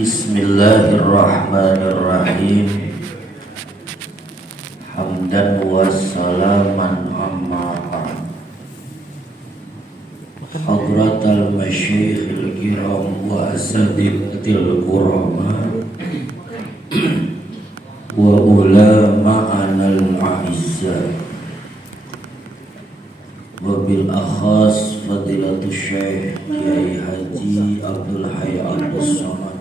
Bismillahirrahmanirrahim. Hamdan wa salaman amma ba'd. Hadratal masyayikhil kiram wa asadiqatil kurama wa ulama'anal a'izzah wa bil akhas fadilatul syekh Kiai Haji Abdul Hayy Abdus-Samad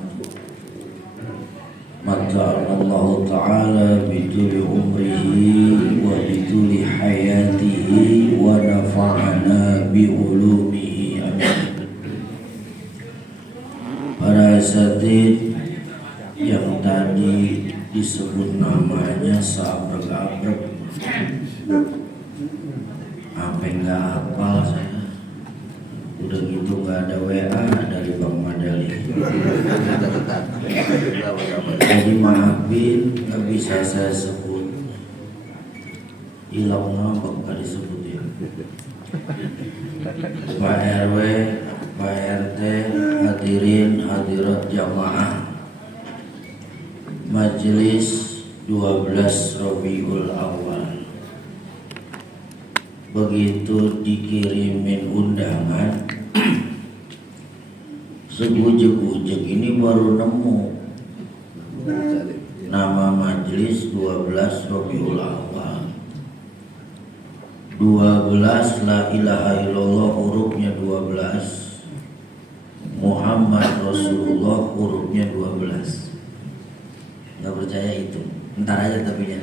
mata'allahu ta'ala bituli umrihi wa bituli hayatihi wa nafa'ana bi'ulumihi amin. Para asatid yang tadi disebut namanya seabrek-abrek, sampai nggak hafal saya. Udah gitu nggak ada WA dari Bang Madali. Jadi maafin, nggak bisa saya sebut. Hilang ngambek nggak disebut ya. Pak RW, Pak RT, hadirin hadirat jamaah Majelis 12 Rabiul Awal. Begitu dikirimin undangan, sebujek-bujek ini baru nemu nama majelis 12 Rabiul Awal. 12 la ilaha illallah hurufnya 12, Muhammad Rasulullah hurufnya 12. Nggak percaya itu, ntar aja tapi ya.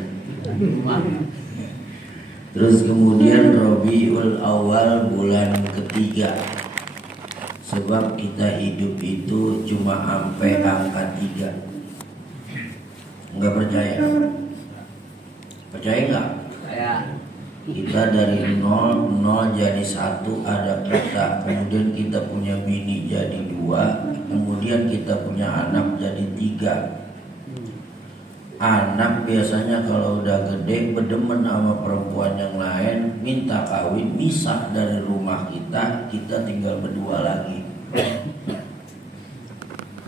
Terus kemudian Rabiul Awal bulan ketiga. Sebab kita hidup itu cuma sampai angka 3. Enggak percaya? Percaya enggak? Percaya. Kita dari 0 jadi 1 ada kita. Kemudian kita punya bini jadi 2. Kemudian kita punya anak jadi 3. Anak biasanya kalau udah gede berdemen sama perempuan yang lain, minta kawin, misah dari rumah kita tinggal berdua lagi.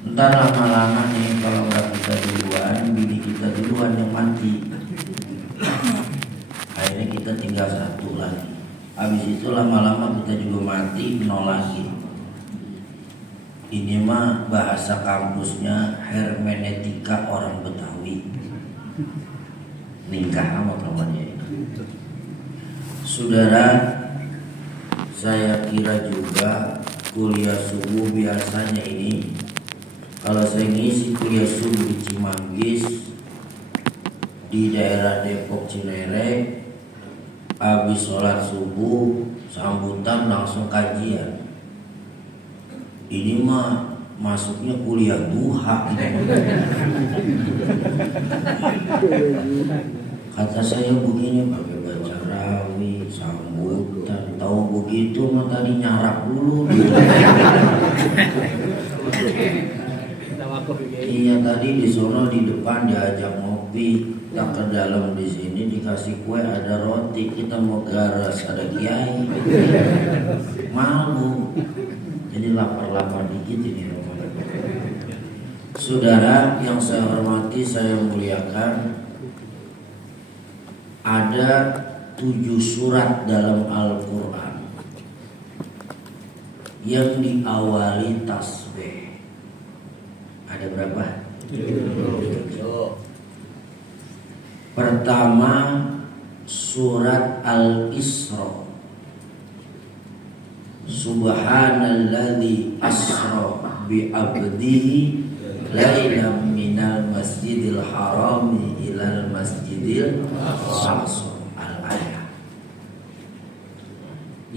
Entar lama-lama nih kalau nggak kita duluan, bini kita duluan yang mati. Akhirnya kita tinggal 1 lagi. Habis itu lama-lama kita juga mati, 0 lagi. Ini mah bahasa kampusnya hermeneutika orang Betawi. Nikah sama temannya. Saudara, saya kira juga kuliah subuh biasanya ini, kalau saya ngisi kuliah subuh di Cimanggis, di daerah Depok Cinere, habis sholat subuh sambutan langsung kajian. Ini mah masuknya kuliah duha. Kata saya begini, pakai baca rawi, sambutan, tahu begitu mah tadi nyarap dulu. Iya, tadi di sono di depan diajak ngopi, tak ke dalam di sini dikasih kue ada roti, kita mau garas ada kiai, malu. Jadi lapar-lapar dikit ini. Saudara yang saya hormati, saya muliakan, ada 7 surat dalam Al-Quran yang diawali tasbih. Ada berapa? 7. Pertama surat Al-Isra. Subhanalladzi asra bi abdihi lailam minal masjidil harami ilal masjidil aqsa. Al-ayat.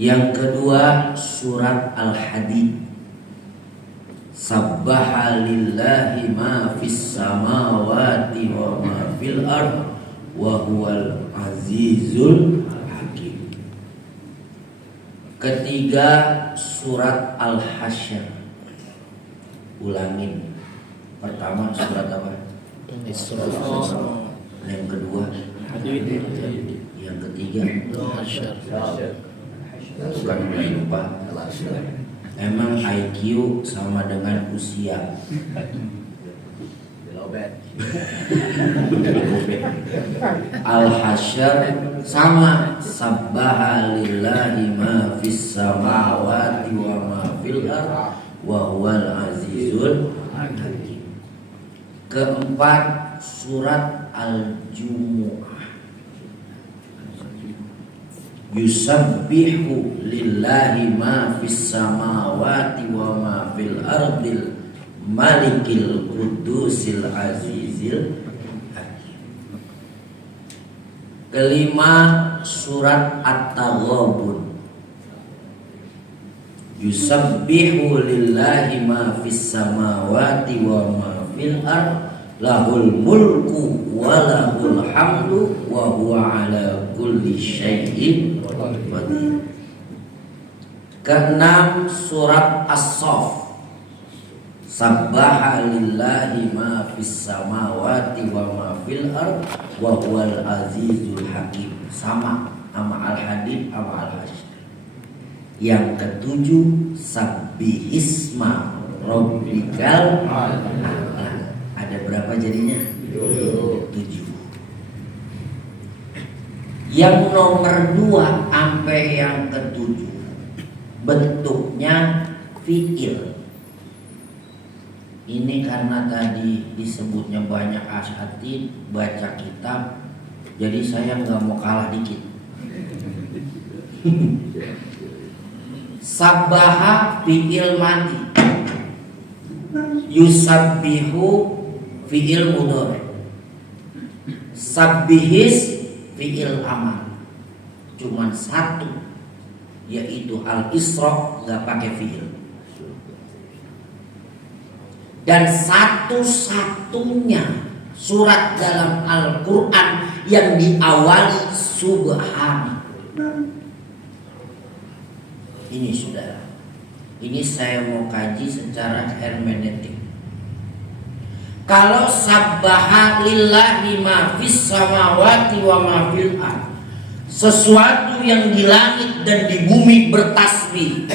Yang kedua surat Al-Hadid. Sabbaha lillahi ma fis samawati wa ma fil ardh wa huwal azizul hakim. Ketiga surat Al-Hasyr. Ulangin. Pertama surat apa? Isra. Yang kedua Hadid. Yang ketiga Al-Hasyr. Bukan lupa. Emang IQ sama dengan usia. Al-Hasyr sama, sabbaha lillahi ma fis samawati wa ma fil ardh wa huwal azizul hakim. Keempat, surat Al-Jumu'ah. Yusabbihu lillahi ma fis samawati wa ma fil ardil malikil qudusil azizil hakim. Kelima, surat At-Taghabun. Yusabbihu lillahi ma fis samawati wa ma fil ard lahul mulku wa lahul hamdu wa huwa ala kulli syai'in qadir. Keenam, surat As-Saff. Sabbaha lillahi ma fis samawati wa ma fil ard wa huwal azizul hakim. Sama Al-Hadid sama Al-Hasyr. Yang ketujuh, sabbihisma rabbikal a'la. Ada berapa jadinya? 7. Yang nomor 2 sampai yang ke-7 bentuknya fi'il. Ini karena tadi disebutnya banyak asatid baca kitab, jadi saya nggak mau kalah dikit. Sabbaha fi'il madi, yusabbihu fi'il mudhari, sabbihis fi'il amar. Cuman satu, yaitu al-Isra nggak pakai fi'il. Dan satu-satunya surat dalam Al-Quran yang diawali subhana. Ini saudara, ini saya mau kaji secara hermeneutik. Kalau sabbaha lillahi ma fis samawati wa ma fil ard, sesuatu yang di langit dan di bumi bertasbih,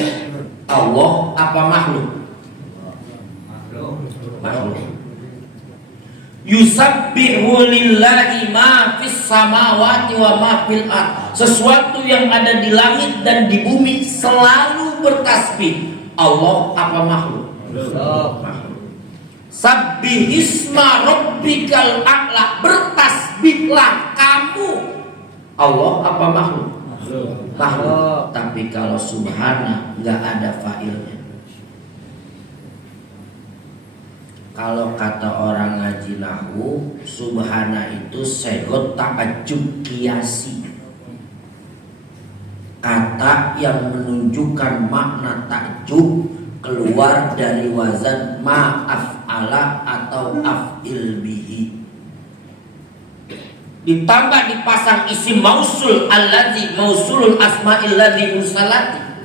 Allah apa makhluk? Makhluk. Yusabbihu lillahi ma fis samawati wa ma fil ard, sesuatu yang ada di langit dan di bumi selalu bertasbih. Allah apa makhluk? Makhluk. Sabbihisma rabbikal a'la, bertasbihlah kamu. Allah apa makhluk? Makhluk. Tapi kalau subhana nggak ada fa'ilnya. Kalau kata orang ngaji nahwu, subhana itu segot ta'ajjub qiyasi. Kata yang menunjukkan makna takjub keluar dari wazan ma'af'ala atau af'il bihi. Ditambah dipasang isim mausul allazi mausulul asma'il ladzi mursalati.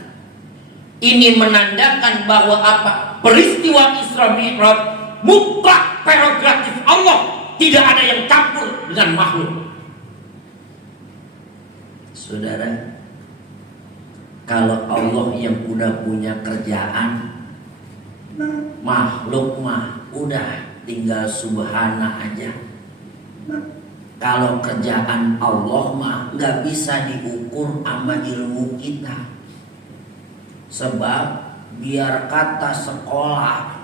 Ini menandakan bahwa apa? Peristiwa Isra Mi'raj mutlak prerogatif Allah, tidak ada yang campur dengan makhluk. Saudara, kalau Allah yang udah punya kerjaan, makhluk mah udah tinggal subhana aja. Kalau kerjaan Allah mah nggak bisa diukur sama ilmu kita. Sebab biar kata sekolah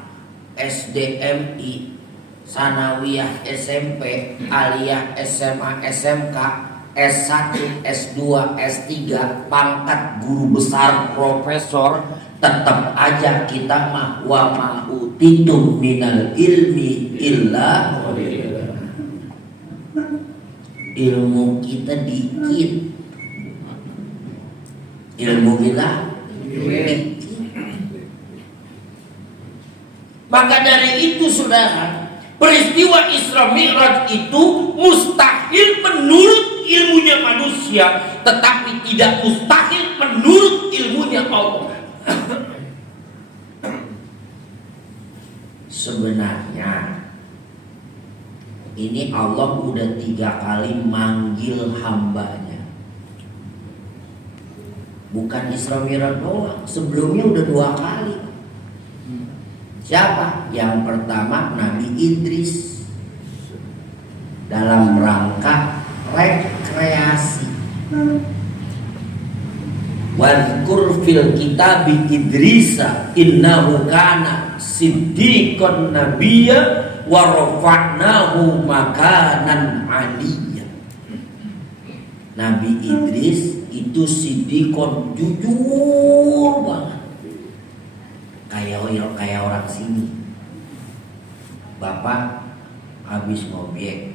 SDMI, Sanawiyah SMP, Aliyah SMA SMK, S1, S2, S3, pangkat guru besar, profesor, tetap aja kita mah wa ma'utitum minal ilmi illa ilmu kita dikit. Ilmu kita dikit. Maka dari itu saudara, peristiwa Isra Mi'raj itu mustahil menurut ilmunya manusia, tetapi tidak mustahil menurut ilmunya Allah. Sebenarnya ini Allah udah 3 kali manggil hambanya. Bukan Isra Mi'raj doang, sebelumnya udah 2 kali. Siapa? Yang pertama Nabi Idris. dalam rangka rekreasi. Wadhkur fil kitabi Idrisa innahu kana siddiqan nabiyya wa rafa'nahu makanan aliyya. Nabi Idris itu siddiqon, jujur banget. Kayak orang sini. Bapak habis ngobek,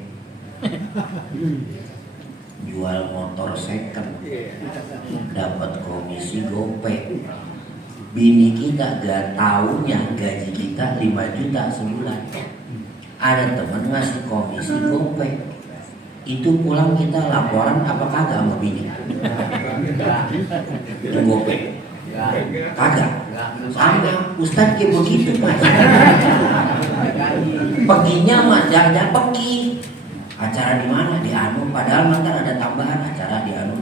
jual motor second, dapat komisi gopek. Bini kita gak taunya gaji kita 5 juta sebulan. Ada teman ngasih komisi gopek, itu pulang kita laporan apa kagak sama bini? Itu gopek kagak? Sama Ustadz kayak begitu mas. Perginya mas jangan pergi. Acara di mana? Di anu. Padahal mantar ada tambahan acara di anu.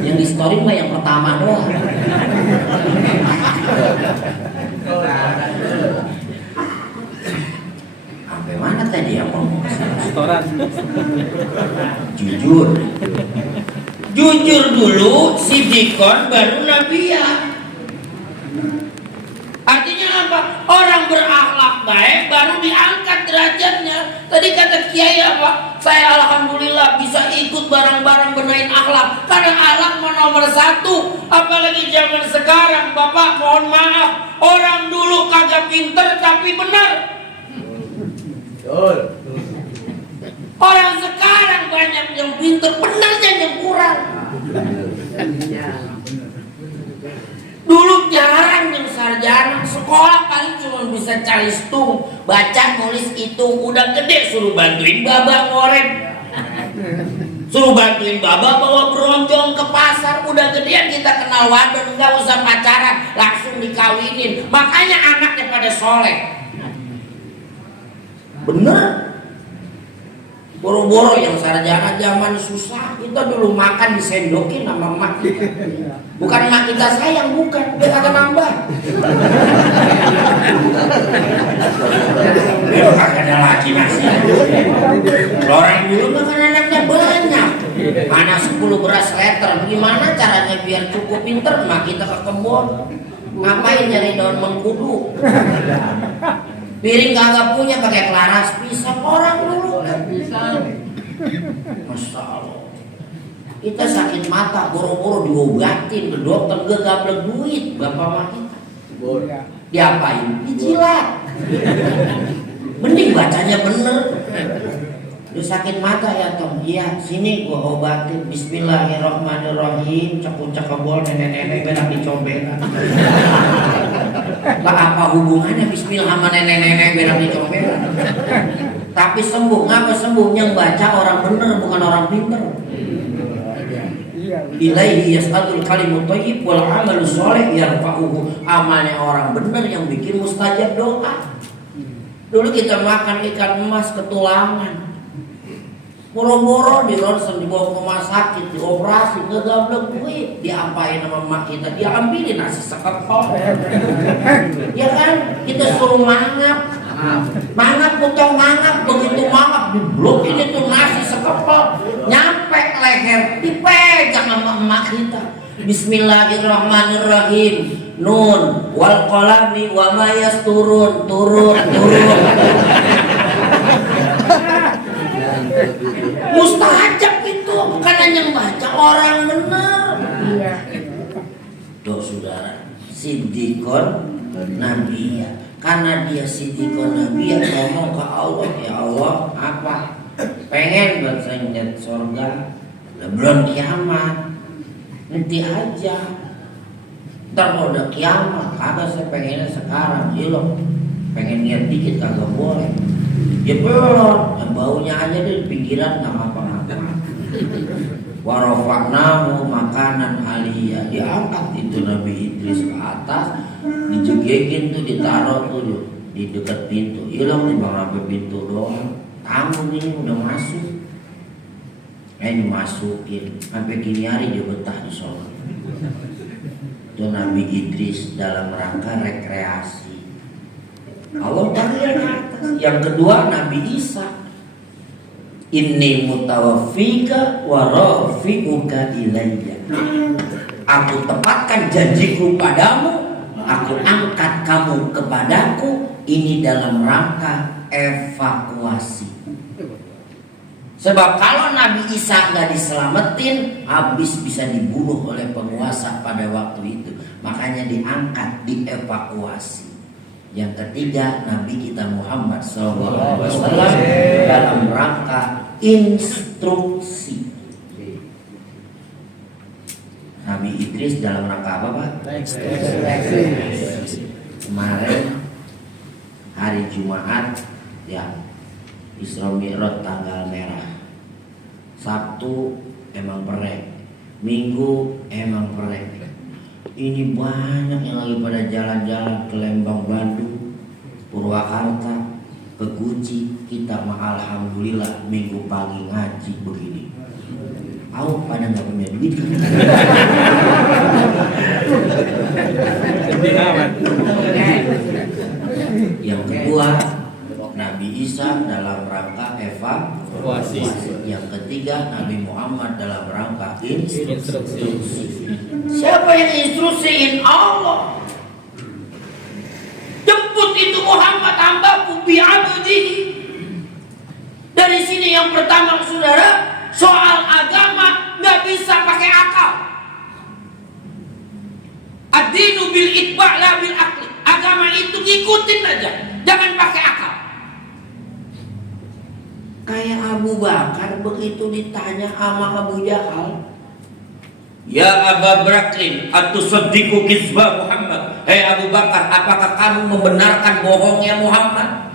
Yang di story mah yang pertama doang. Sampai mana tadi yang ngomong? Restoran. Jujur dulu, siddiqon baru nabiyah. Artinya apa? Orang berakhlak baik baru diangkat derajatnya. Tadi kata Kiai apa? Saya alhamdulillah bisa ikut bareng-bareng benahin akhlak. Karena akhlak nomor 1. Apalagi zaman sekarang, Bapak mohon maaf, orang dulu kagak pinter tapi benar. Orang sekarang banyak yang pinter, benarnya yang kurang. Dulu jarang yang sarjana, sekolah paling cuma bisa cari stung, baca nulis hitung. Udah gede suruh bantuin baba ngorek, suruh bantuin baba bawa beronjong ke pasar. Udah gedean kita kenal wadon, nggak usah pacaran, langsung dikawinin. Makanya anaknya pada soleh. Bener. Boro-boro yang sarjana zaman susah, kita dulu makan disendokin sama emak kita. Bukan emak kita sayang, bukan, dia kagak nambah. Kagak ada lagi masih. Orang dulu makan anaknya banyak. Mana 10 beras liter, gimana caranya biar cukup pinter? Emak kita ke kebun, ngapain nyari daun mengkudu? Piring kagak punya, pakai kelaras pisang. Orang dulu kan pisang. Masya Allah. Kita sakit mata, boro-boro diobatin ke dokter, gak gablek duit bapak mah kita. Diapain? Dijilat. Mending bacanya bener. Lu sakit mata ya Tom? Iya, sini gua obatin. Bismillahirrahmanirrahim. Cek kebol nenek-nenek berak dicombekan. Lah apa hubungannya Bismillah sama nenek-nenek berak dicombekan? Tapi sembuh, ngapa sembuh? Yang baca orang bener, bukan orang pinter. Ilaihi yas'alul kalimut thayyib wal 'amalu shalih yarfa'uhu. Amalnya orang bener yang bikin mustajab doa. Dulu kita makan ikan emas ketulangan. Boro-boro di ronsen, dibawa ke rumah sakit, dioperasi, ngegablek duit, diapain sama emak kita, diambilin nasi sekepol. Ya kan, kita suruh mangap, potong mangap, begitu mangap diblokin itu nasi sekepol, nyampe leher, dipegang sama emak kita. Bismillahirrahmanirrahim. Nun wal qalami wa ma yasturun, turun. Mustajab itu, bukan hanya baca orang benar. Tuh saudara, siddiqon nabiyya. Karena dia siddiqon nabiyya, ngomong ke Allah, ya Allah, apa? Pengen buat saya ngeliat surga, belum kiamat. Nanti aja. Ntar kalau udah kiamat, kagak, saya pengennya sekarang. Iya, pengen niat dikit kagak boleh. Ya belum, yang baunya aja di pikiran nggak apa-apa. Warofaknahu makanan aliyah, diangkat itu Nabi Idris ke atas, dijegekin tuh, ditaruh tuh di dekat pintu. Hilang nih bang, sampai pintu doang. Tanggung ini udah masuk. Dimasukin sampai kini hari dia betah di sana. Itu Nabi Idris dalam rangka rekreasi. Allah tahu yang atas. Yang kedua Nabi Isa. Inni mutawaffika wa rafi'uka ilayya. Aku tepatkan janjiku padamu, aku angkat kamu kepadaku. Ini dalam rangka evakuasi. Sebab kalau Nabi Isa nggak diselamatin, habis bisa dibunuh oleh penguasa pada waktu itu. Makanya diangkat, dievakuasi. Yang ketiga, Nabi kita Muhammad SAW dalam rangka instruksi. Nabi Idris dalam rangka apa, Pak? Kemarin hari Jumat ya, Isra Mi'raj tanggal merah. Sabtu emang perek, Minggu emang perek. Ini banyak yang lagi pada jalan-jalan ke Lembang, Bandung, Purwakarta, ke Guci. Kita mah alhamdulillah minggu pagi ngaji begini. Tahu pada nggak punya duit. Yang kedua, Nabi Isa dalam rangka evakuasi. Yang ketiga, Nabi Muhammad dalam rangka instruksi. Siapa yang instruksiin? Allah. Jemput itu Muhammad hambaku bi'abdihi. Dari sini yang pertama, saudara, soal agama nggak bisa pakai akal. Ad-dinu bil itba' la bil akli. Agama itu ngikutin aja, jangan pakai akal. Kayak Abu Bakar begitu ditanya sama Abu Jahal, ya Aba Bakrin, atusaddiqu kizba Muhammad. Hei Abu Bakar, apakah kamu membenarkan bohongnya Muhammad?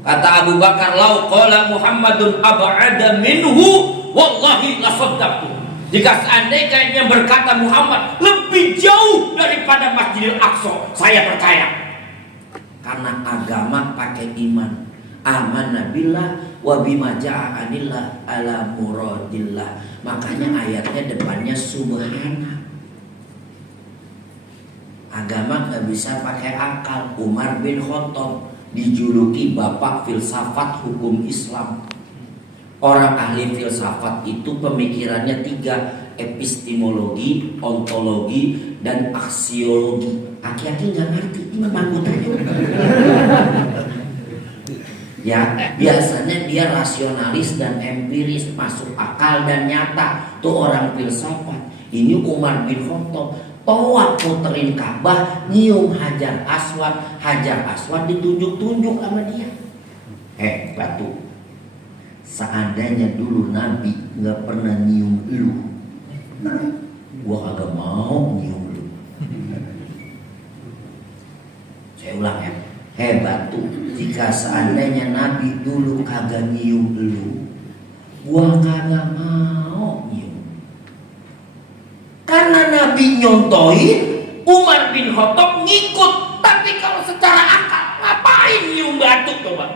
Kata Abu Bakar, lau qala Muhammadun ab'ada minhu wallahi la saddaqtu. Jika seandainya yang berkata Muhammad lebih jauh daripada Masjidil Aqsa, saya percaya. Karena agama pakai iman. Amanna billah wa bima ja'a anillah ala muradillah. Makanya ayatnya depannya subhana. Agama gak bisa pakai akal. Umar bin Khattab dijuluki bapak filsafat hukum Islam. Orang ahli filsafat itu pemikirannya tiga: epistemologi, ontologi, dan aksiologi. Aki-aki nggak ngerti, ini memang ya, biasanya dia rasionalis dan empiris, masuk akal dan nyata. Tuh orang filsafat. Ini Umar bin Khattab tawaf muterin Ka'bah, nyium Hajar Aswad. Hajar Aswad ditunjuk-tunjuk sama dia. Batu, seandainya dulu Nabi nggak pernah nyium lu, gua kagak mau nyium lu. Saya ulang ya. Batu, jika seandainya Nabi dulu kagak nyium lu, gua kagak mau nyium. Karena Nabi nyontohin, Umar bin Khattab ngikut. Tapi kalau secara akal, ngapain nyium batu coba?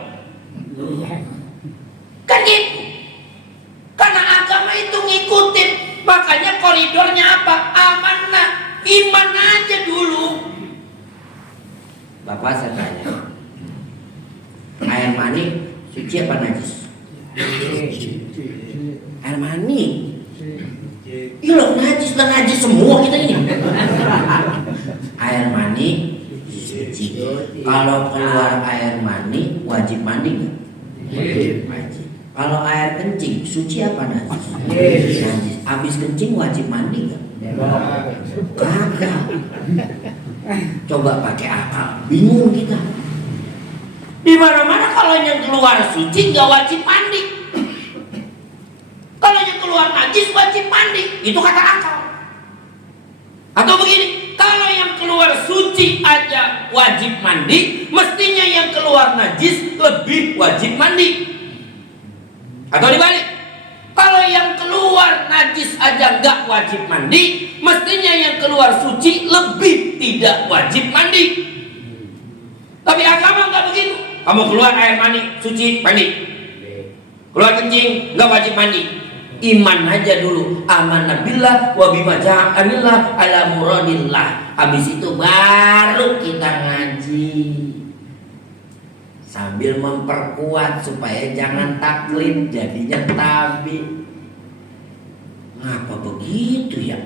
Kan gitu. Karena agama itu ngikutin. Makanya koridornya apa? Amanah, iman aja dulu. Bapak saya tanya, air mani suci apa najis? Air mani. Iya najis dan najis semua kita ini. Air mani suci. Kalau keluar air mani wajib mandi nggak? Wajib. Kalau air kencing suci apa najis? Najis. Habis kencing wajib mandi nggak? Kagak. Coba pakai akal, bingung kita. Di mana-mana kalau yang keluar suci nggak wajib mandi. Kalau yang keluar najis wajib mandi. Itu kata akal. Atau begini, kalau yang keluar suci aja wajib mandi, mestinya yang keluar najis lebih wajib mandi. Atau dibalik, kalau yang keluar najis aja nggak wajib mandi, mestinya yang keluar suci lebih tidak wajib mandi. Tapi agama nggak begitu. Kamu keluar air mani suci mandi, keluar kencing nggak wajib mandi. Iman aja dulu. Amanah billah wa bima ja'anillah ala muradillah. Habis itu baru kita ngaji. sambil memperkuat supaya jangan taklid jadinya tabi. Ngapa begitu ya?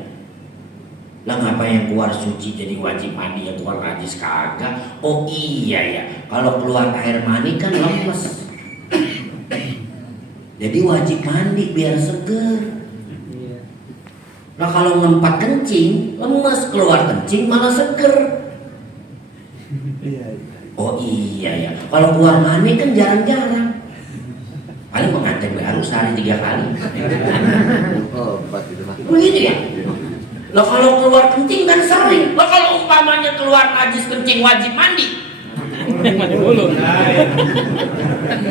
Lah ngapa yang keluar suci jadi wajib mandi, yang keluar najis kagak? Oh iya ya, kalau keluar air mani kan lemes. Jadi wajib mandi biar seger. Nah kalau ngempat kencing, lemes, keluar kencing malah seger. Oh iya ya, kalau keluar mani kan jarang-jarang. Paling mengantin baru sehari 3 kali. Oh, begitu ya? Lah kalau keluar kencing kan sering. Lah kalau umpamanya keluar najis kencing wajib mandi. Mandi dulu.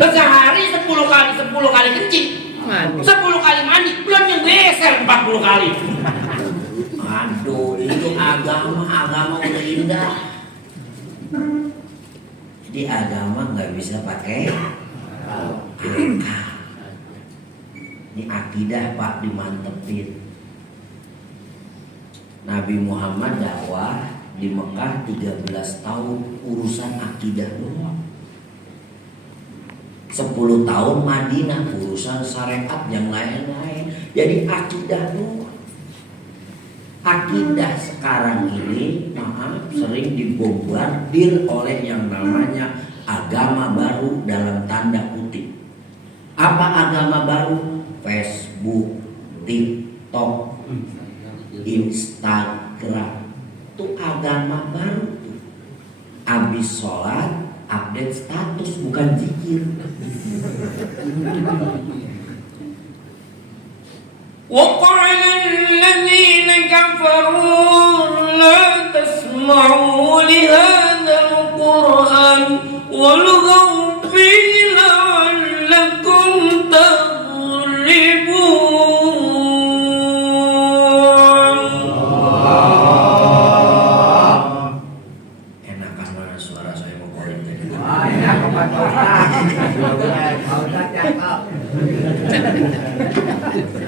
Lah sehari 10 kali kencing. 10 kali mandi, belum yang geser 40 kali. Aduh, itu agama udah indah. Jadi agama nggak bisa pakai akal. Ini akidah Pak dimantepin. Nabi Muhammad dakwah di Mekah 13 tahun urusan akidah doang. 10 tahun Madinah urusan syariat yang lain-lain. Jadi akidah doang. Akidah sekarang ini sering dibombardir oleh yang namanya agama baru dalam tanda kutip. Apa agama baru? Facebook, TikTok, Instagram. Itu agama baru tuh. Habis sholat update status bukan zikir. وقال الذين كفروا لا تسمعوا لهذا القرآن والغوا فيه لعلكم تغلبون. Enakan mana suara saya mau korek tadi?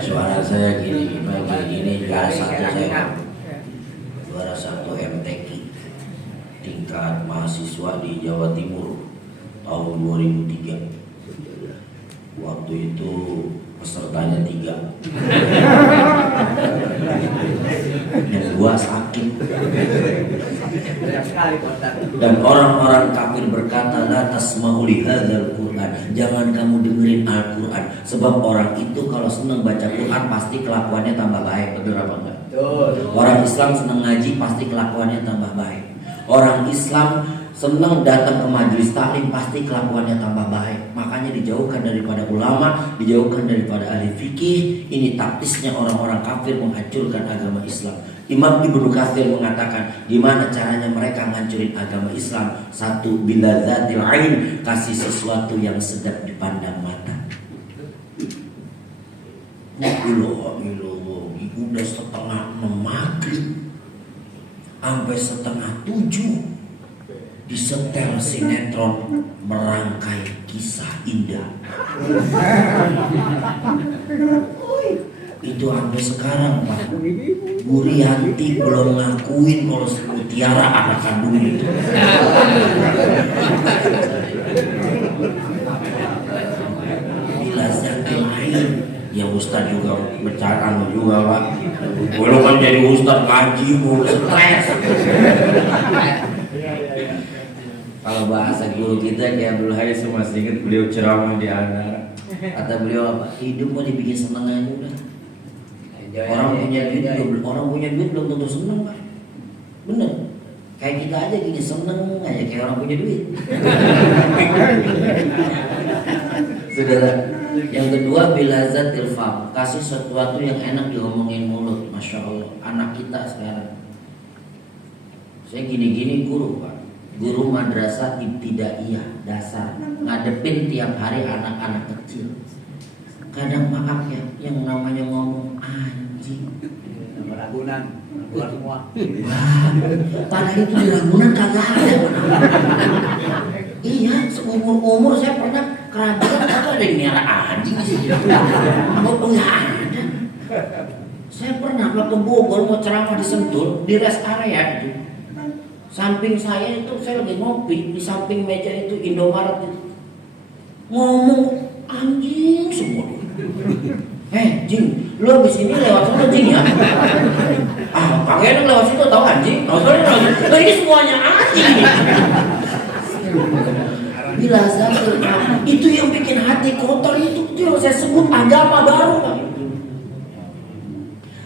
Suara saya gini juara satu MTQ tingkat mahasiswa di Jawa Timur tahun 2003. Waktu itu pesertanya 3, yang 2 sakit. Dan orang-orang kafir berkata, la tasma'u li hadzal Qur'an, jangan kamu dengerin Al-Qur'an, sebab orang itu kalau senang baca Quran pasti kelakuannya tambah baik. Betul apa enggak? Orang Islam senang ngaji pasti kelakuannya tambah baik. Orang Islam senang datang ke majelis taklim pasti kelakuannya tambah baik. Makanya dijauhkan daripada ulama, dijauhkan daripada ahli fikih. Ini taktisnya orang-orang kafir menghancurkan agama Islam. Imam Ibnu Katsir mengatakan, gimana caranya mereka menghancurin agama Islam? 1, bila zatil ain, kasih sesuatu yang sedap dipandang mata. Udah setengah 6 maghrib sampai setengah 7 disetel sinetron Merangkai Kisah Indah. Itu sampai sekarang Pak, Bu Rianti belum ngakuin kalau Mutiara anak kandung itu. Bila zatil lain, ya Ustaz juga bercanda juga Pak. Kalau kan jadi Ustaz ngaji mau stres. Kalau bahasa guru kita kayak Abdul Hai, masih ingat beliau ceramah di Andara. Kata beliau apa? Hidup mau dibikin seneng aja udah. Orang punya duit belum tentu seneng Pak. Bener. Kayak kita aja gini seneng aja kayak orang punya duit. Saudara, yang kedua bilazatil fam, kasih sesuatu yang enak diomongin mulut. Masya Allah, anak kita sekarang. Saya gini-gini guru Pak, guru madrasah ibtidaiyah dasar, ngadepin tiap hari anak-anak kecil. Kadang maaf ya, yang namanya ngomong anjing. Ragunan, keluar semua. Wah, padahal itu di Ragunan kagak ada. Iya, seumur saya pernah kerabat ada yang merah anjing di situ. Apa nggak ada? Saya pernah ke Bogor mau ceramah di Sentul di rest area itu. Samping saya itu, saya lagi ngopi, di samping meja itu Indomaret itu. Ngomong anjing semua. Jing, lu abis ini lewat sana Jing ya? Pakaian lewat situ tahu anjing? Nah ini semuanya anjing. Bila zatul itu yang bikin hati kotor itu yang saya sebut agama baru.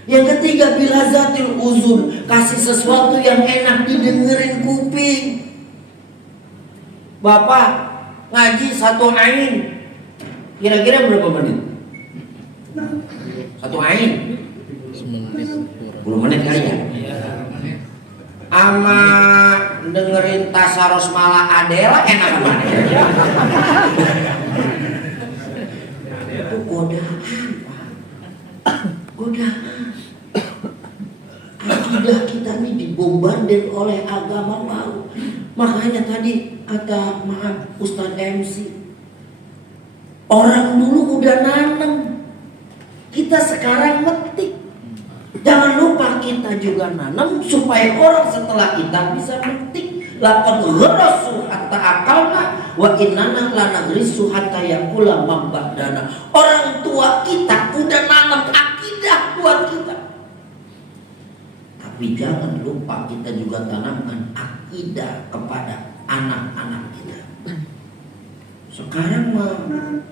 Yang ketiga bila zatil uzun, kasih sesuatu yang enak didengerin kuping. Bapak ngaji 1 ain, kira-kira berapa menit? 1 ain 10 menit kali ya. Ama dengerin Tasaros Mala Adela enak mana ya? Itu godaan, Pak. Godaan. Akidah kita ini dibombardir oleh agama baru. Makanya tadi kata Ustadz MC, orang dulu udah nanam, kita sekarang metik. Jangan lupa kita juga nanam supaya orang setelah kita bisa metik. Laqad gharasu hatta akalna wa innana lanagrisu hatta yakula mabadana. Orang tua kita udah nanam akidah buat kita. Tapi jangan lupa kita juga tanamkan akidah kepada anak-anak kita. Sekarang mah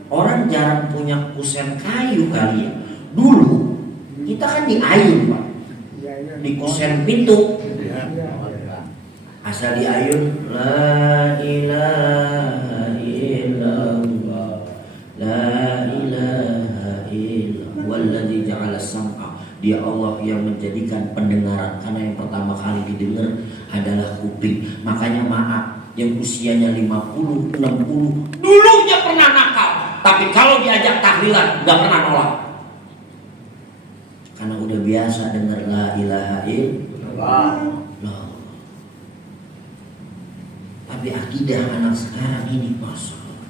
orang jarang punya kusen kayu kali ya. Dulu kita kan diayun, Pak. Di kusen pintu. Asal diayun la ilaha illallah la ilaha illallah walladzi ja'ala sam'a. Dia Allah yang menjadikan pendengaran, karena yang pertama kali didengar adalah kuping. Makanya maaf, yang usianya 50, 60 dulunya pernah nakal, tapi kalau diajak tahlilan gak pernah nolak. Karena udah biasa dengar la ilaha illallah. Tapi akidah anak sekarang ini masalah.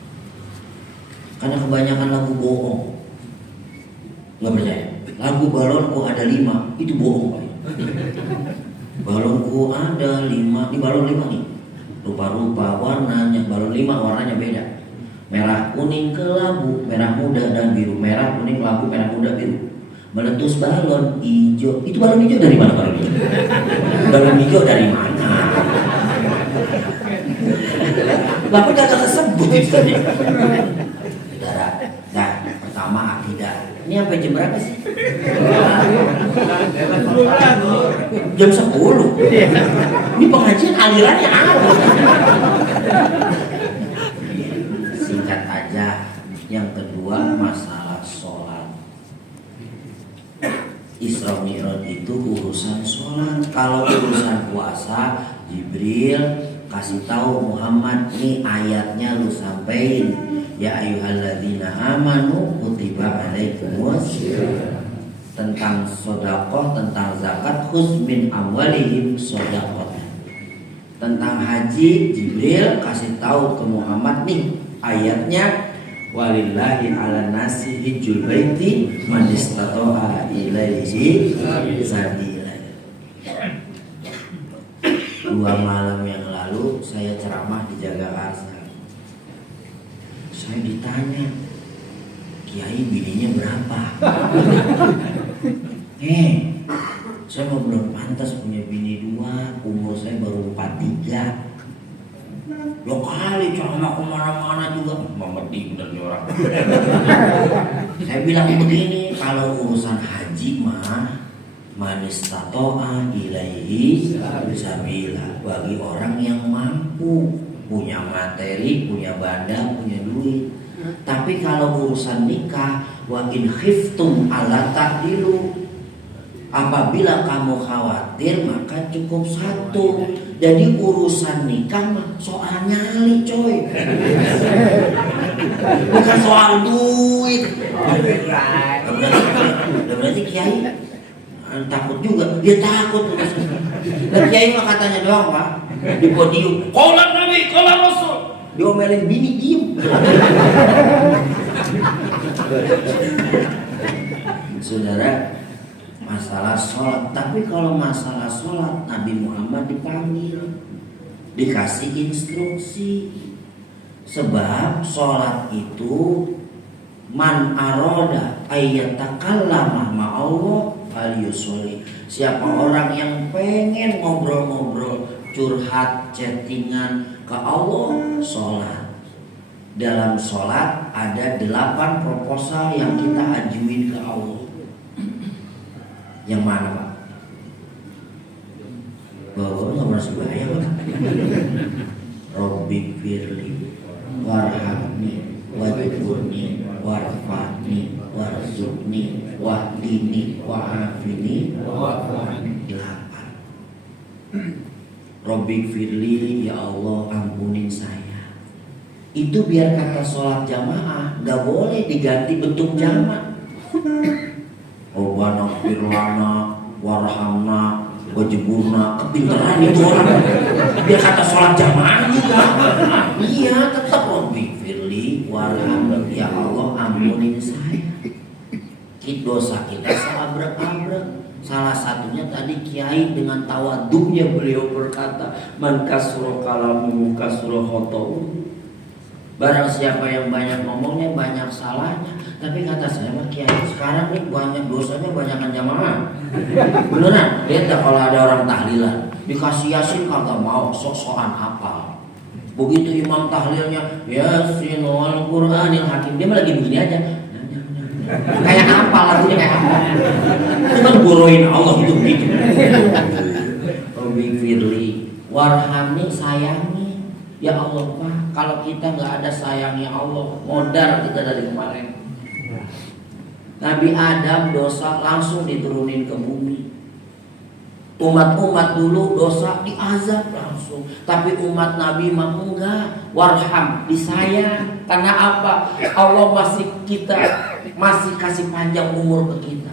Karena kebanyakan lagu bohong. Gak percaya? Lagu balonku ada 5, itu bohong, Pak. Balonku ada 5, ini balon 5 nih. Rupa-rupa warnanya, balon 5 warnanya beda. Merah, kuning, kelabu, merah muda dan biru. Merah, kuning, kelabu, merah muda, biru. Meletus balon hijau. Itu balon hijau dari mana, balon hijau? Balon hijau dari mana? Bapak gak kesebut itu tadi. Saudara, nah pertama akidah. Ini sampai jam berapa sih? Jam 10. Ini pengajian alirannya apa? Singkat aja. Yang kedua masalah sholat. Isra Mi'raj itu urusan sholat. Kalau urusan puasa, Jibril kasih tahu Muhammad, nih ayatnya lu sampein. Ya ayyuhalladzina amanu kutiba alaikumus tentang sedekah, tentang zakat, khudz min amwalihim shadaqah. Tentang haji, Jibril kasih tahu ke Muhammad, nih ayatnya walillahi ala nasi hijjul baiti man istata'a ilaihi sabila. 2 malam yang lalu saya ceramah di Jagakarsa. Saya ditanya, Kiai bininya berapa? Saya mau belum pantas punya bini 2, umur saya baru 43. Lo kali ceramah kemana-mana juga memedi bener nih orang. Saya bilang begini, kalau urusan haji mah manistato'a ilaihi sabila, bagi orang yang mampu, punya materi, punya badan, punya duit. Tapi kalau urusan nikah, wa in khiftum ala ta'dilu, apabila kamu khawatir maka cukup 1. Jadi urusan nikah mah soal nyali, coy. Bukan soal duit. Berarti Kiai takut juga, dia takut. Dan Kiai mah katanya doang, Pak, di podium qala Nabi, qala Rasul, diomelin bini diem. Saudara, masalah sholat. Tapi kalau masalah sholat, Nabi Muhammad dipanggil. dikasih instruksi. Sebab sholat itu man aroda ayyatakallama ma'allah falyusolli. Siapa orang yang pengen ngobrol-ngobrol, curhat, chattingan ke Allah, sholat. Dalam sholat ada 8 proposal yang kita ajuin ke Allah. Yang mana Pak? Bapak nggak merasa bahaya Pak. Robbik firli warhamni wajibuni warfani warzukni wahdini wa'afini delapan. Robbik firli, ya Allah ampunin saya. Itu biar kata sholat jamaah, gak boleh diganti bentuk jamak. Rabbana firlana warhamna wajiburna, kepintaran itu orang. Biar kata sholat jamaah juga. Iya, tetap Robbik firli warhamna, ya Allah ampunin saya. Dosa kita seabrek-abrek. Salah satunya tadi Kiai dengan tawaduknya beliau berkata, man kasura kalamu kasura khotau. Barang siapa yang banyak ngomongnya banyak salahnya. Tapi kata saya mah Kiai sekarang nih banyak dosanya banyakan jamaah. Beneran, lihat dah kalau ada orang tahlilan dikasih yasin kagak mau, sok-sokan hafal. Begitu imam tahlilnya yasin wal Qur'anil hakim, dia mah lagi begini aja. Kayak apa lagunya, kayak apa? Cuma guruin Allah itu begitu. Robbik firli warhamni, sayangi ya Allah Pak. Kalau kita nggak ada sayangnya Allah, modar kita dari kemarin. Nabi Adam dosa langsung diturunin ke bumi. Umat-umat dulu dosa diazab langsung. Tapi umat Nabi mah enggak. Warham, disayang. Karena apa? Allah masih kasih panjang umur ke kita.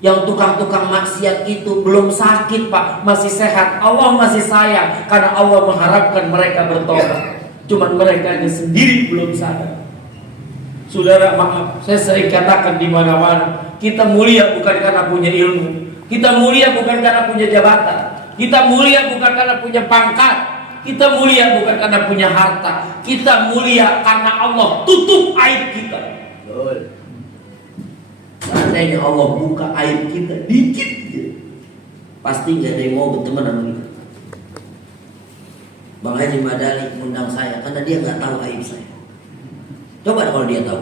Yang tukang-tukang maksiat itu belum sakit Pak, masih sehat. Allah masih sayang karena Allah mengharapkan mereka bertobat. Cuman mereka sendiri belum sadar. Saudara maaf, saya sering katakan di mana-mana, kita mulia bukan karena punya ilmu. Kita mulia bukan karena punya jabatan. Kita mulia bukan karena punya pangkat. Kita mulia bukan karena punya harta. Kita mulia karena Allah tutup aib kita. Seandainya Allah buka aib kita dikit, pasti gak ada yang mau berteman sama kita. Bang Haji Madali mengundang saya karena dia gak tahu aib saya. Coba kalau dia tahu.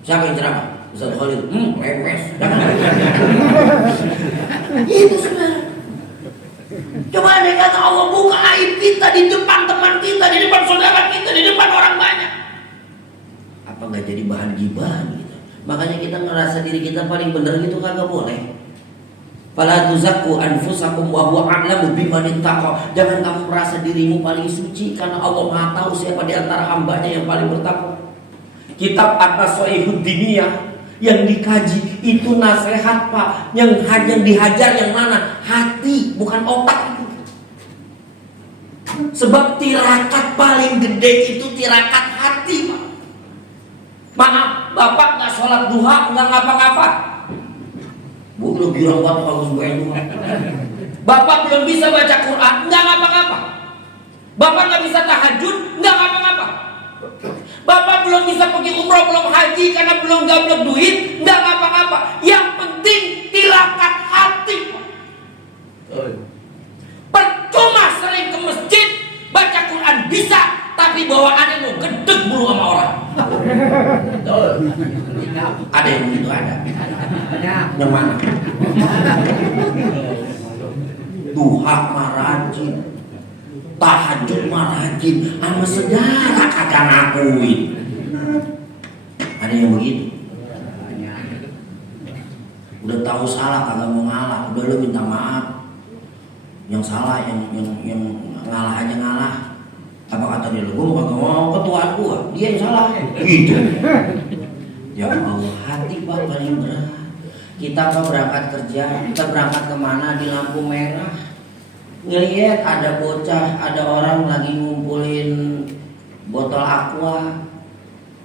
Siapa yang ceramah? Ustaz Khalil, lemes. Itu saudara. Coba andai kata Allah buka aib kita di depan teman kita, di depan saudara kita, di depan orang banyak, apa nggak jadi bahan gibah gitu? Makanya kita ngerasa diri kita paling benar gitu kagak boleh. Fala tuzakku anfusakum wa huwa a'lamu biman ittaqa. Jangan kamu merasa dirimu paling suci karena Allah Maha tahu siapa di antara hambanya yang paling bertakwa. Kitab An-Nasaihud Diniyah yang dikaji itu nasihat Pak, yang dihajar yang mana? Hati, bukan otak. Sebab tirakat paling gede itu tirakat hati Pak. Maaf, Bapak nggak sholat duha, nggak ngapa-ngapa. Bu, lu bilang Bapak harus duha. Bapak belum bisa baca Quran, nggak ngapa-ngapa. Bapak nggak bisa tahajud, nggak ngapa-ngapa. Bapak belum bisa pergi umroh, belum haji karena belum gablek duit, nggak ngapa-ngapa. Yang penting tirakat hati. Percuma sering ke masjid baca Quran bisa, tapi bawaannya mau gedeg bulu sama orang. Ada yang begitu ada. Yang mana? Duha mah rajin, tahajud mah rajin, sama saudara kagak ngakuin. Ada yang begitu. Udah tahu salah kagak mau ngalah, udah lu minta maaf. Yang salah, yang ngalah aja ngalah. Apa kata dia, gue kagak mau ketuaan gue, dia yang salah. Gitu. Ya Allah, hati Pak paling berat. Kita Pak berangkat kerja, kita berangkat kemana di lampu merah, ngelihat ada bocah, ada orang lagi ngumpulin botol aqua,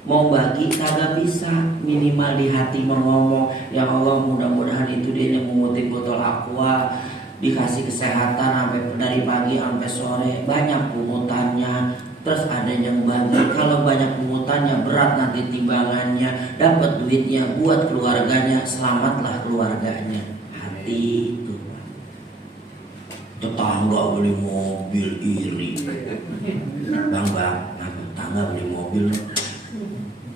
mau bagi kagak bisa. Minimal di hati mau ngomong, ya Allah mudah-mudahan itu dia yang mengutip botol aqua, dikasih kesehatan sampai dari pagi sampai sore, banyak pungutannya. Terus ada yang bagi, kalau banyak pungutannya berat nanti timbangannya, dapat duitnya buat keluarganya, selamatlah keluarganya. Hati itu. Tetangga beli mobil iri, bang, tetangga beli mobil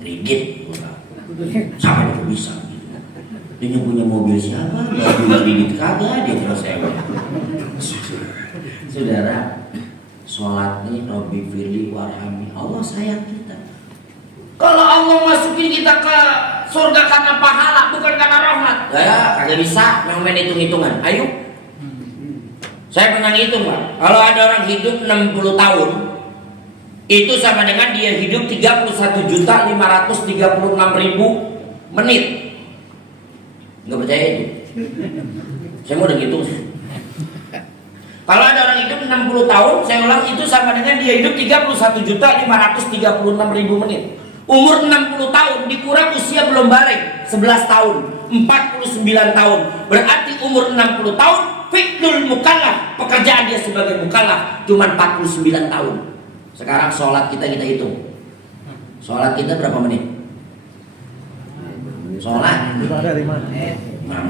kredit, siapa yang bisa? Dia yang punya mobil siapa? Mobil kredit kagak, dia terus sewa. Saudara, sholat nih, Robbi firli warhami, Allah sayang kita. Kalau Allah masukin kita ke surga karena pahala, bukan karena rahmat. Ya, kagak bisa main hitung-hitungan. Ayo. Saya pernah ngitung, Pak. Kalau ada orang hidup 60 tahun, itu sama dengan dia hidup 31.536.000 menit. Nggak percaya itu? Saya mau udah ngitung. Kalau ada orang hidup 60 tahun, saya ulang, itu sama dengan dia hidup 31.536.000 menit. Umur 60 tahun dikurang usia belum balik 11 tahun, 49 tahun. Berarti umur 60 tahun fi'lul mukallaf, pekerjaan dia sebagai mukallaf cuma 49 tahun. Sekarang sholat kita hitung. Sholat kita berapa menit? Sholat 5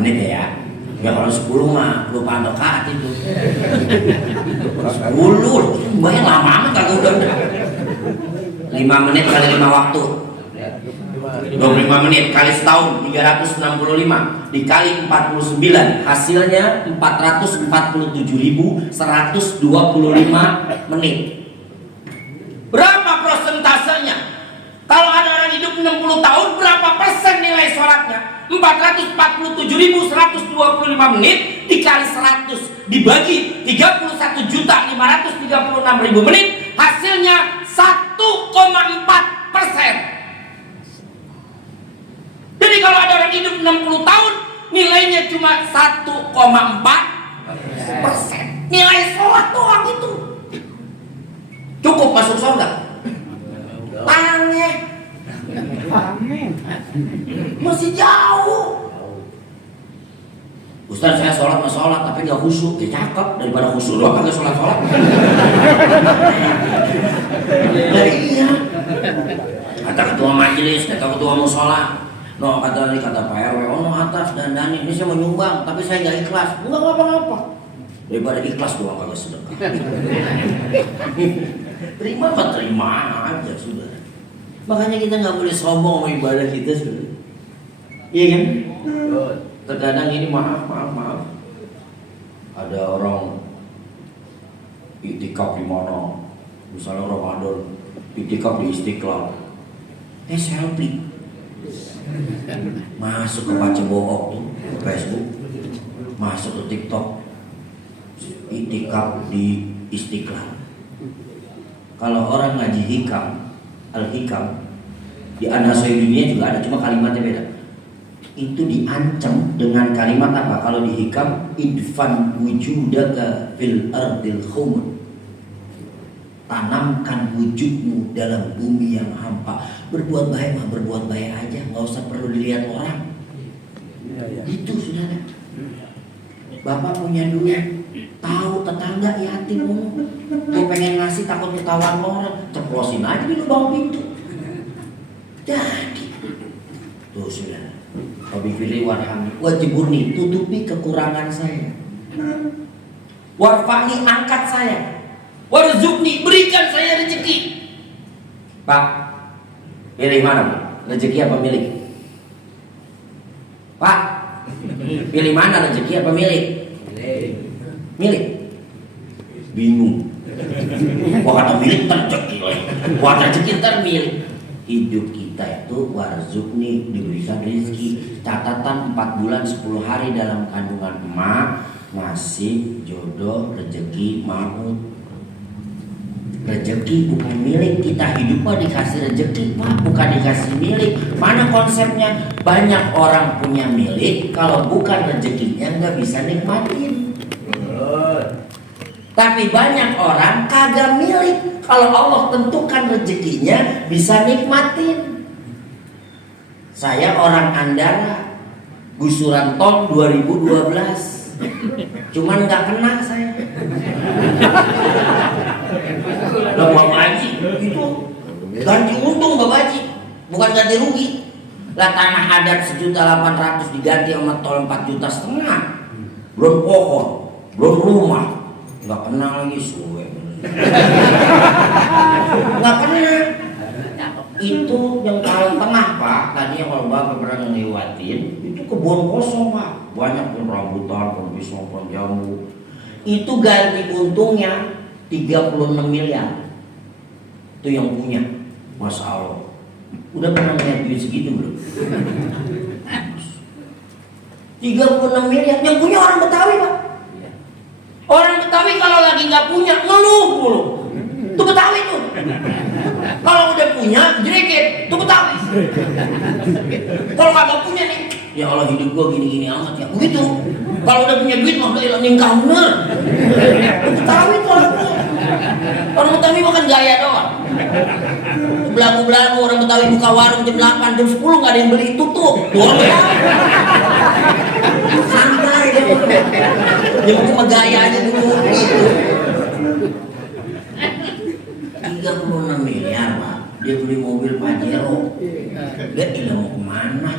menit ya. Ya kalau 10 mah lupa rakaat itu. 10 banyak lama amat kagak udah. 5 menit kali 5 waktu 25 menit kali setahun 365 dikali 49 hasilnya 447.125 menit. Berapa persentasenya? Kalau ada orang hidup 60 tahun, berapa persen nilai sholatnya? 447.125 menit dikali 100 dibagi 31.536.000 menit, hasilnya 1,4%. Jadi kalau ada orang hidup 60 tahun, nilainya cuma 1,4%. Nilai sholat doang itu. Cukup masuk surga? Tangan masih jauh. Ustaz, saya sholat tapi nggak khusyuk. Ya cakep, daripada khusyuk doang kagak sholat. Ya iya. Kata ketua majelis, kata ketua musola, no kata Pak RW, no atas dan dani, ini saya mau nyumbang, tapi saya nggak ikhlas. Enggak apa-apa. Daripada ikhlas doang kagak sedekah. Terima aja sudah. Makanya kita nggak boleh sombong sama ibadah kita sudah. Iya kan? Terkadang ini maaf. Ada orang iktikaf di mana? Misalnya Ramadan, iktikaf di Istiqlal. Selfie. Masuk ke baca bohong tuh, ke Facebook, masuk ke TikTok, iktikaf di Istiqlal. Kalau orang ngaji hikam, al-hikam, di An-Nasa'i dunia juga ada, cuma kalimatnya beda. Itu diancam dengan kalimat apa? Kalau di hikam, idfan wujudaka fil ardil khumur. Tanamkan wujudmu dalam bumi yang hampa. Berbuat baik mah berbuat baik aja, nggak usah perlu dilihat orang. Itu saudara. Bapak punya duit, tahu tetangga yatim, gue pengen ngasih takut ketahuan orang, ceplosin aja di lubang pintu. Jadi tuh saudara, Rabbi firli warhamni wajiburni, tutupi kekurangan saya, warfa'ni, angkat saya, warzuqni, berikan saya rezeki. Pak, pilih mana? Rezeki apa milik? Pak, pilih mana, rezeki apa milik? Milik. Bingung. Wah, kata milik rezeki, wah rezeki termilik. Hidup kita itu warzuqni, diberikan rezeki. Catatan 4 bulan 10 hari dalam kandungan emak, masih jodoh, rezeki, maut. Rezeki bukan milik kita, hidup mah dikasih rezeki, Pak, bukan dikasih milik. Mana konsepnya? Banyak orang punya milik, kalau bukan rezekinya nggak bisa nikmatin. Tapi banyak orang kagak milik, kalau Allah tentukan rezekinya bisa nikmatin. Saya orang Andara, gusuran tol 2012. Cuman nggak kena saya. Lah Bapak Haji itu ganti untung Bapak Haji, bukan ganti rugi. Lah tanah adat 1.800.000 diganti sama tol 4,5 juta. Belum pohon, belum rumah, nggak kena lagi suwe. Nggak kena. Itu yang paling tengah Pak, tadi yang kalau Bapak pernah ngelewatin itu kebun kosong Pak, banyak pun rambutan, pohon pisang, pohon jambu. Itu ganti untungnya 36 miliar. Itu yang punya, Masya Allah. Udah pernah ngeliat duit segitu belum? 36 miliar, yang punya orang Betawi Pak. Orang Betawi kalau lagi nggak punya ngeluh mulu. Itu Betawi tuh. Kalau udah punya, jereget, itu Betawi. Kalau kagak punya nih, ya Allah hidup gua gini-gini amat ya. Begitu. Kalau udah punya duit mah udah nikah bener. Betawi tuh orangnya. Orang Betawi makan gaya doang. Belagu-belagu orang Betawi buka warung jam 8, jam 10 nggak ada yang beli, tutup. Orang Betawi. Santai dia. Yang cuma gaya aja dulu gitu. 36 miliar Pak, dia beli mobil Pajero. Dia bilang mau kemana?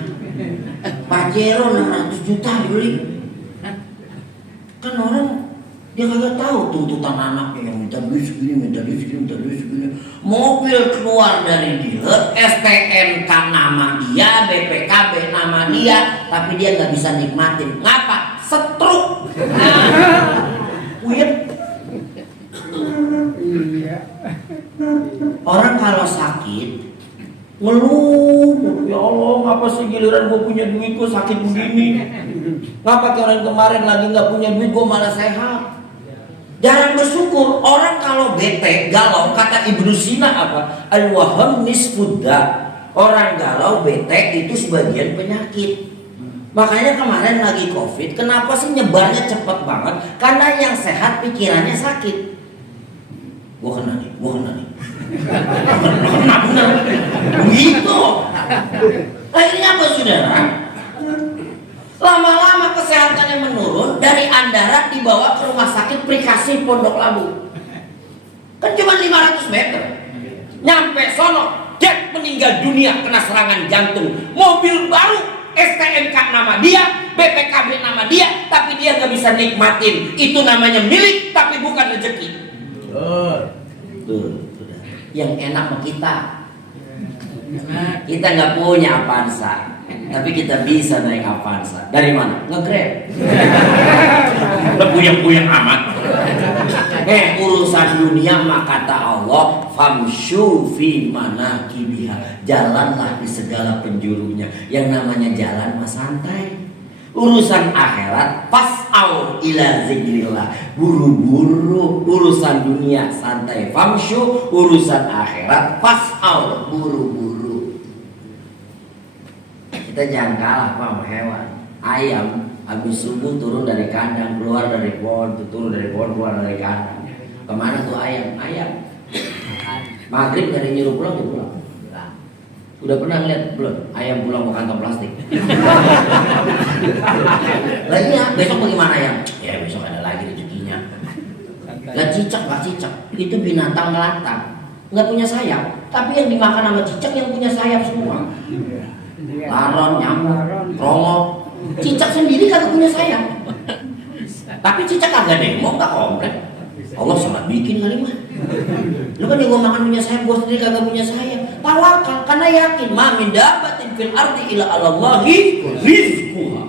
Pajero 600 juta dibeli. Kan orang dia kagak tahu tuntutan anaknya yang minta duit segini, minta duit segini, minta duit segini. Mobil keluar dari dealer, STNK nama dia, BPKB nama dia, tapi dia nggak bisa nikmatin. Ngapa? Setruk. Wih. Orang kalau sakit ngeluh, ya Allah ngapa sih giliran gue punya duit gue sakit begini. Ngapa kayak orang kemarin lagi nggak punya duit gue malah sehat. Jarang bersyukur. Orang kalau bete galau, kata Ibnu Sina apa, al-waham nisfudda. Orang galau bete itu sebagian penyakit. Makanya kemarin lagi COVID, kenapa sih nyebarnya cepet banget? Karena yang sehat pikirannya sakit. Gua kena nih. Kena bener. Begitu. Akhirnya apa saudara? Lama-lama kesehatannya menurun, dari Andara dibawa ke rumah sakit Prikasih Pondok Labu. Kan cuma 500 meter. Nyampe sono, Jack meninggal dunia kena serangan jantung. Mobil baru, STNK nama dia, BPKB nama dia, tapi dia nggak bisa nikmatin. Itu namanya milik, tapi bukan rezeki. Tuh. Yang enak sama kita. Kita nggak punya Avanza, tapi kita bisa naik Avanza. Dari mana? Nge-Grab. Puyeng-puyeng amat. Urusan dunia mah kata Allah, famshu fi manakibiha. Jalanlah di segala penjurunya. Yang namanya jalan mah santai. Urusan akhirat fas'au ila zikrillah, buru-buru. Urusan dunia santai famshu, urusan akhirat fas'au, buru-buru. Kita jangan kalah Pak sama hewan. Ayam habis subuh turun dari kandang, keluar dari pohon, turun dari pohon, keluar dari kandang. Kemana tuh ayam? Maghrib dari nyuruh pulang, dia pulang. Udah pernah lihat belum ayam pulang ke kantong plastik? Lah iya, besok bagaimana ayam? Ya besok ada lagi rezekinya. Lah cicak, itu binatang melata, nggak punya sayap, tapi yang dimakan sama cicak yang punya sayap semua. Laron, nyamuk, rongok. Cicak sendiri kagak punya sayap. Tapi cicak kagak demo, nggak komplek. Allah salah bikin kali mah. Lu kan yang gua makan punya sayap, gua sendiri kagak punya sayap. Tawakal karena yakin ma min dabatin fil ardi illa 'alallahi rizquha.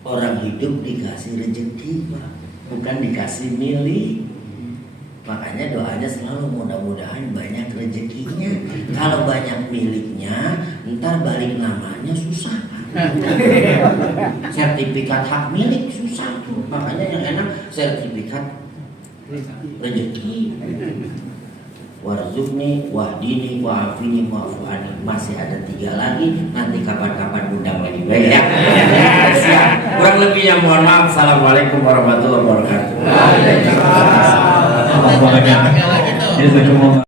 Orang hidup dikasih rezeki, Pak, bukan dikasih milik. Makanya doanya selalu mudah-mudahan banyak rezekinya. Kalau banyak miliknya, ntar balik namanya susah. Sertifikat hak milik susah tuh. Makanya yang enak sertifikat rezeki. Warzuqni wahdini wa'afini wa'fu'ani. Masih ada 3 lagi, nanti kapan-kapan undang lagi ya. Siap. Kurang lebihnya mohon maaf. Assalamualaikum warahmatullahi wabarakatuh. Waalaikumsalam.